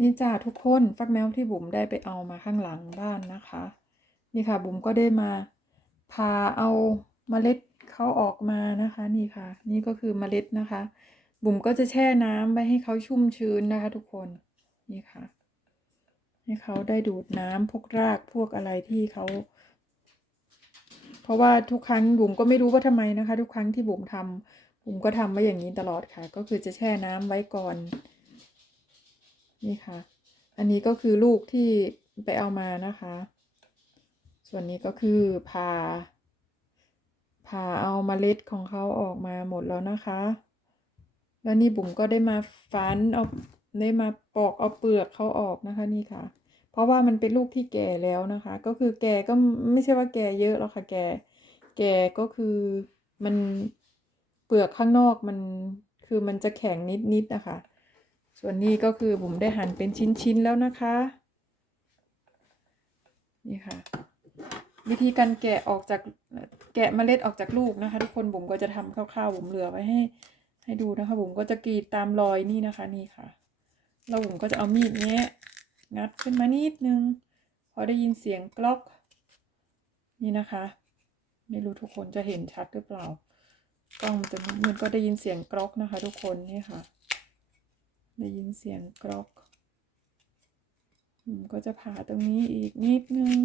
นี่จ้าทุกคนฟักแมวที่บุ๋มได้ไปเอามาข้างหลังบ้านนะคะ นี่ค่ะบุ๋มก็ได้มาพาเอาเมล็ดเขาออกมานะคะ นี่ค่ะ นี่ก็คือเมล็ดนะคะ บุ๋มก็จะแช่น้ำไว้ให้เขาชุ่มชื้นนะคะ ทุกคนนี่ค่ะ ให้เขาได้ดูดน้ำพวกรากพวกอะไรที่เขาเพราะว่าทุกครั้งบุ๋มก็ไม่รู้ว่าทำไมนะคะ ทุกครั้งที่บุ๋มทำบุ๋มก็ทำไว้อย่างนี้ตลอดค่ะ ก็คือจะแช่น้ำไว้ก่อน นี่ค่ะ อันนี้ก็คือลูกที่ไปเอามานะคะ ส่วนนี้ก็คือผ่าผ่าเอามาเมล็ดของเขาออกมาหมดแล้วนะคะ แล้วนี่บุ๋มก็ได้มาฟันเอาได้มาปอกเอาเปลือกเขาออกนะคะนี่ค่ะ เพราะว่ามันเป็นลูกที่แก่แล้วนะคะ ก็คือแก่ก็ไม่ใช่ว่าแก่เยอะหรอกค่ะแก่แก่ก็คือมันเปลือกข้างนอกมันคือมันจะแข็งนิดๆนะคะ ส่วนนี้ก็คือบุ๋มได้หั่นเป็นชิ้นๆแล้วนะคะ นี่ค่ะ วิธีการแกะออกจากแกะเมล็ดออกจากลูกนะคะ ทุกคนบุ๋มก็จะทำคร่าวๆบุ๋มเหลือไว้ให้ ให้ดูนะคะบุ๋มก็จะกรีดตามรอยนี่นะคะนี่ค่ะแล้วบุ๋มก็จะเอามีดเนี้ยงัดขึ้นมานิดนึงพอได้ยินเสียงกล็อก นี่นะคะ ไม่รู้ทุกคนจะเห็นชัดหรือเปล่ากล้องมันจะมืดๆก็ได้ยินเสียงกล็อกนะคะ ทุกคนนี่ค่ะ ได้ยินเสียงกรอกผมก็จะผ่าตรงนี้อีกนิดนึง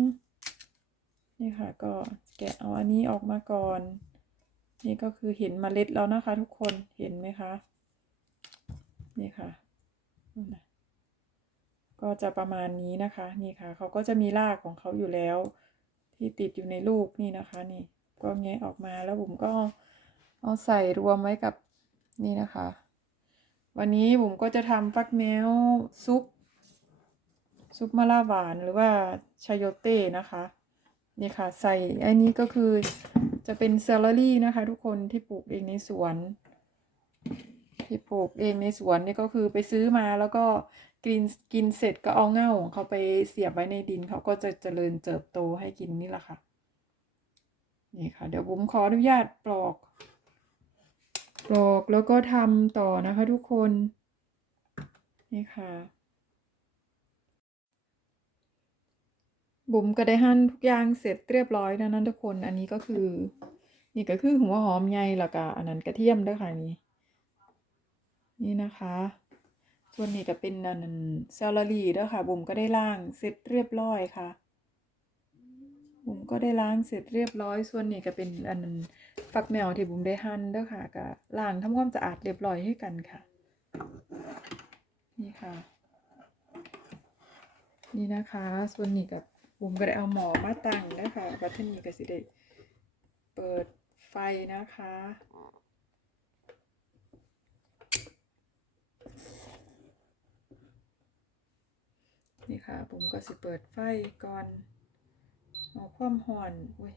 นี่ค่ะก็แกะเอาอันนี้ออกมาก่อน นี่ก็คือเห็นเมล็ดแล้วนะคะ ทุกคนเห็นไหมคะ นี่ค่ะ ก็จะประมาณนี้นะคะ นี่ค่ะเขาก็จะมีรากของเขาอยู่แล้ว ที่ติดอยู่ในลูกนี่นะคะ นี่ก็แงะออกมาแล้วผมก็เอาใส่รวมไว้กับนี่นะคะ วันนี้ผมก็จะทำฟักแมวซุป ซุปมะละหวานหรือว่าชายโยเต้นะคะ นี่ค่ะใส่ไอ้นี้ก็คือจะเป็นเซลลารี่นะคะ ทุกคนที่ปลูกเองในสวน ที่ปลูกเองในสวนนี่ก็คือไปซื้อมาแล้วก็กินกินเสร็จก็เอาเง่าของเขาไปเสียบไว้ในดินเขาก็จะเจริญเติบโตให้กินนี่แหละค่ะ นี่ค่ะ เดี๋ยวผมขออนุญาตปลอก ปลอกแล้วก็ทำต่อนะคะทุกคน นี่ค่ะบุ๋มก็ได้หั่นทุกอย่างเสร็จเรียบร้อยแล้วนั้นทุกคน อันนี้ก็คือ นี่ก็คือหัวหอมใหญ่ล้วก็อันนั้นกระเทียมด้วยค่ะนี่นี่นะคะ ส่วนนี้ก็เป็นอันนั้นเซลลารีด้วยค่ะบุ๋มก็ได้ล้างเสร็จเรียบร้อยค่ะ บุ๋มก็ได้ล้างเสร็จเรียบร้อย ส่วนนี้ก็เป็นอันฟักแมวที่บุ๋มได้หั่นด้วยค่ะก็ล้างทำความสะอาดเรียบร้อยให้กันค่ะ นี่ค่ะ นี่นะคะ ส่วนนี้กับบุ๋มก็ได้เอาหมอมาตั้งนะคะวัฒนีก็สิได้เปิดไฟนะคะนี่ค่ะบุ๋มก็สิเปิดไฟก่อน เอาความห่อนอุ้ย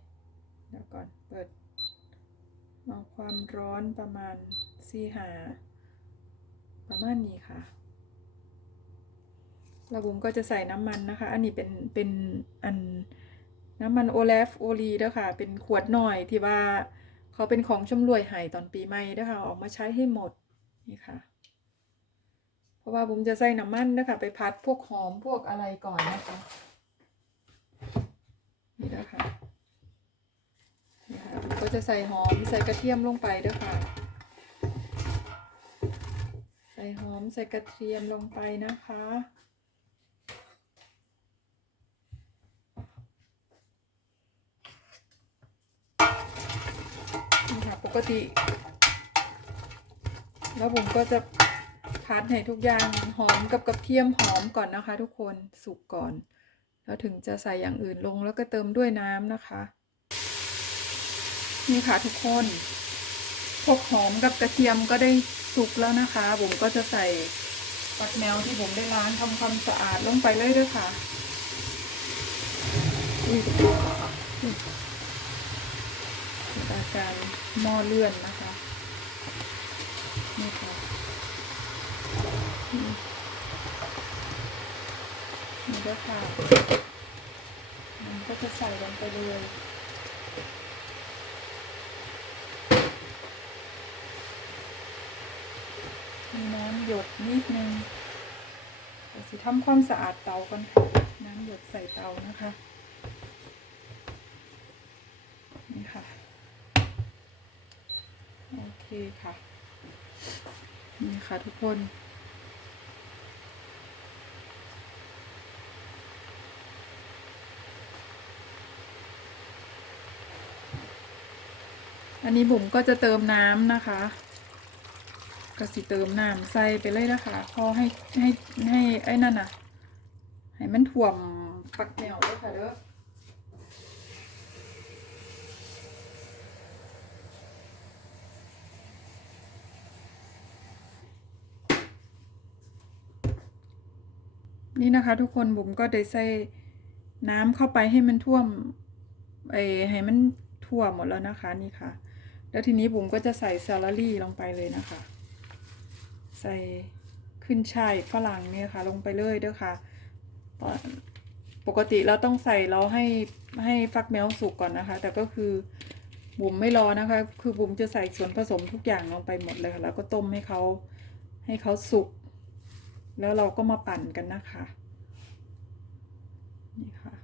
เดี๋ยวก่อนเปิดเอาความร้อนประมาณสี่หา ประมาณนี้ค่ะแล้วบุ๋มก็จะใส่น้ำมันนะคะ อันนี้เป็นเป็นอันน้ำมันโอเลฟโอลีเด้อค่ะ เป็นขวดหน่อยที่ว่าเขาเป็นของชำรวยให้ตอนปีใหม่เด้อค่ะ ออกมาใช้ให้หมดนี่ค่ะ เพราะว่าบุมจะใส่น้ำมันนะคะไปพัดพวกหอมพวกอะไรก่อนนะคะ นี่นะคะนี่ค่ะก็จะใส่หอมใส่กระเทียมลงไปเด้อค่ะ ใส่หอมใส่กระเทียมลงไปนะคะนี่ค่ะปกติ แล้วผมก็จะพัดให้ทุกอย่างหอมกับกระเทียมหอมก่อนนะคะ ทุกคนสุกก่อน แล้วถึงจะใส่อย่างอื่นลงแล้วก็เติมด้วยน้ำนะคะ นี่ค่ะทุกคนพวกหอมกับกระเทียมก็ได้สุกแล้วนะคะ ผมก็จะใส่ปักแมวที่ผมได้ล้างทำความสะอาดลงไปเลยด้วยค่ะอุ้ยอุ้ยอาการหม้อเลื่อนนะคะ นี่ค่ะนี่นี่ ด้วยค่ะ มันก็จะใส่ลงไปเลยมีน้ำหยดนิดนึงเดี๋ยวสิทำความสะอาดเตาก่อนค่ะ น้ำหยดใส่เตานะคะ นี่ค่ะ โอเคค่ะ นี่ค่ะทุกคน อันนี้บุ๋มก็จะเติมน้ำนะคะ ก็สิเติมน้ำใส่ไปเลยนะคะพอให้ให้ให้ไอ้นั่นน่ะ ให้มันถ่วมปักแนวเลยค่ะเด้อนี่นะคะทุกคนบุ๋มก็ได้ใส่น้ำเข้าไปให้มันท่วมไอให้มันทั่วหมดแล้วนะคะนี่ค่ะ แล้วทีนี้บุ๋มก็จะใส่ซาลารี่ลงไปเลยนะคะ ใส่ขึ้นช่ายฝรั่งเนี่ยค่ะ ลงไปเลยเด้อค่ะ ปกติเราต้องใส่เราให้ให้ฟักแมวสุกก่อนนะคะ แต่ก็คือบุ๋มไม่รอนะคะ คือบุ๋มจะใส่ส่วนผสมทุกอย่างลงไปหมดเลยค่ะ แล้วก็ต้มให้เขาให้เขาสุก แล้วเราก็มาปั่นกันนะคะ นี่ค่ะ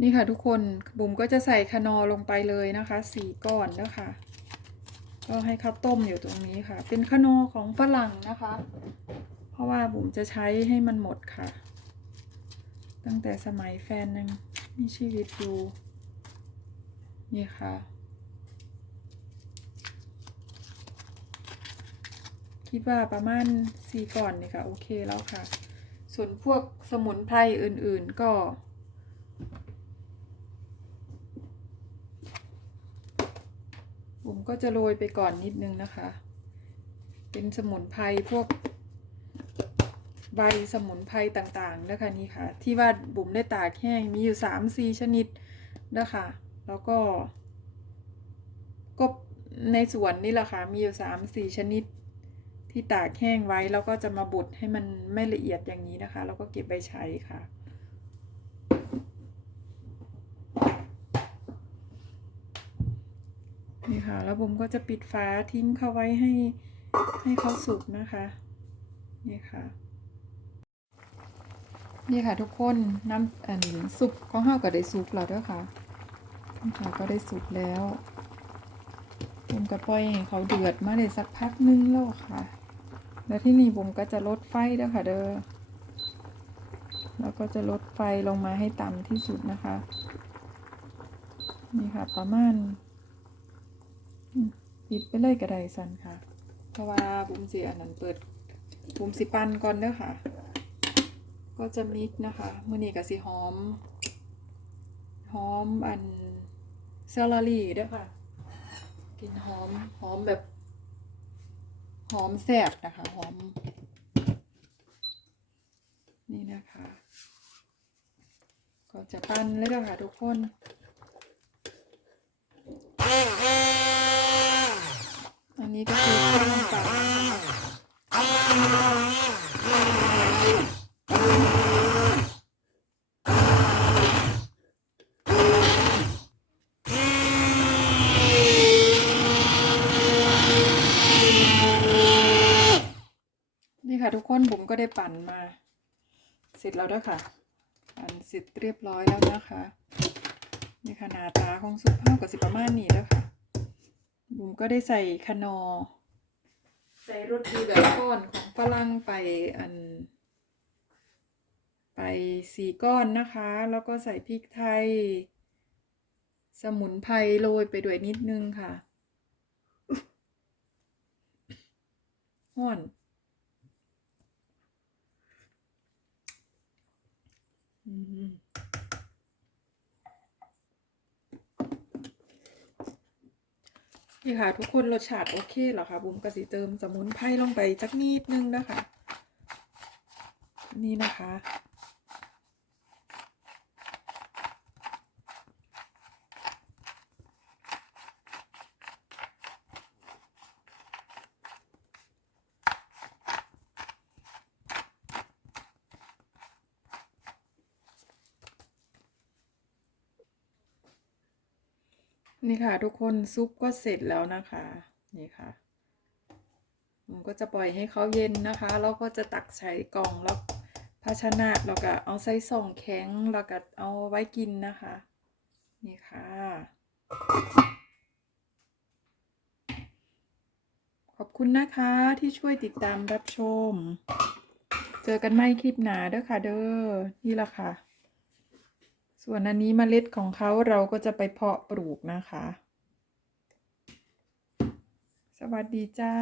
นี่ค่ะทุกคนบุ๋มก็จะใส่คานอลงไปเลยนะคะสี่ก้อนนะคะก็ให้เขาต้มอยู่ตรงนี้ค่ะ เป็นคานอของฝรั่งนะคะ เพราะว่าบุ๋มจะใช้ให้มันหมดค่ะ ตั้งแต่สมัยแฟนยังมีชีวิตอยู่นี่ค่ะ คิดว่าประมาณสี่ก่อนนี่ค่ะ โอเคแล้วค่ะ ส่วนพวกสมุนไพรอื่นๆก็ ผมก็จะโรยไปก่อนนิดนึงนะคะ เป็นสมุนไพรพวกใบสมุนไพรต่างๆนะคะนี่ค่ะ ที่ว่าบุ๋มได้ตากแห้งมีอยู่สามสี่ชนิดนะคะ แล้วก็ ก็ในสวนนี่แหละค่ะ มีอยู่สามสี่ชนิด ที่ตากแห้งไว้แล้วก็จะมาบดให้มันไม่ละเอียดอย่างนี้นะคะ แล้วก็เก็บไปใช้ค่ะ นี่ค่ะ แล้วผมก็จะปิดฝาทิ้งเข้าไว้ให้ให้เขาสุกนะคะ นี่ค่ะ นี่ค่ะทุกคนน้ำอันซุปของห้าวก็ได้สุกแล้วด้วยค่ะนี่ค่ะก็ได้สุกแล้วผมก็ปล่อยให้เขาเดือดมาได้สักพักนึงแล้วค่ะ แล้วที่นี่ผมก็จะลดไฟด้อค่ะ เด้อแล้วก็จะลดไฟลงมาให้ต่ำที่สุดนะคะ นี่ค่ะประมาณ ปิดไปเลยก็ได้สันค่ะ เพราะว่าบุมสีอันนั้นเปิดบุมสิปันก่อนเด้อค่ะ ก็จะมิกนะคะมือนี้กับสีหอม หอมอันเซลลารี่เด้อค่ะกลิ่นหอมหอมแบบ หอมแซ่บนะคะหอม นี่นะคะ ก็จะปั้นเลยค่ะทุกคน นนี้ก็คือเครื่งปั่นนะคะนี่ค่ะทุกคนผมก็ได้ปั่นมา เสร็จแล้วด้วยค่ะ ปั่นเสร็จเรียบร้อยแล้วนะคะ นี่ค่ะหน้าตาของซุปเผากับสิประมาณนี้แล้วค่ะ บุ๋มก็ได้ใส่คานอ ใส่รสดีแบบก้อนของฝรั่งไปอัน ไปสี่ก้อนนะคะ แล้วก็ใส่พริกไทย สมุนไพรโรยไปด้วยนิดนึงค่ะห้อนอืม นี่ค่ะ ทุกคนรสชาติโอเคเหรอคะบุ๋มกระสีเติมสมุนไพรลงไปจักนิดนึงนะคะ นี่นะคะ นี่ค่ะ ทุกคนซุปก็เสร็จแล้วนะคะ นี่ค่ะผมก็จะปล่อยให้เขาเย็นนะคะแล้วก็จะตักใส่กล่องแล้วภาชนะแล้วก็เอาใส่ส่งแข็งแล้วก็เอาไว้กินนะคะ นี่ค่ะ ขอบคุณนะคะที่ช่วยติดตามรับชม เจอกันใหม่คลิปหนาเด้อค่ะเด้อนี่ละค่ะ ส่วนอันนี้เมล็ดของเขาเราก็จะไปเพาะปลูกนะคะ สวัสดีจ้า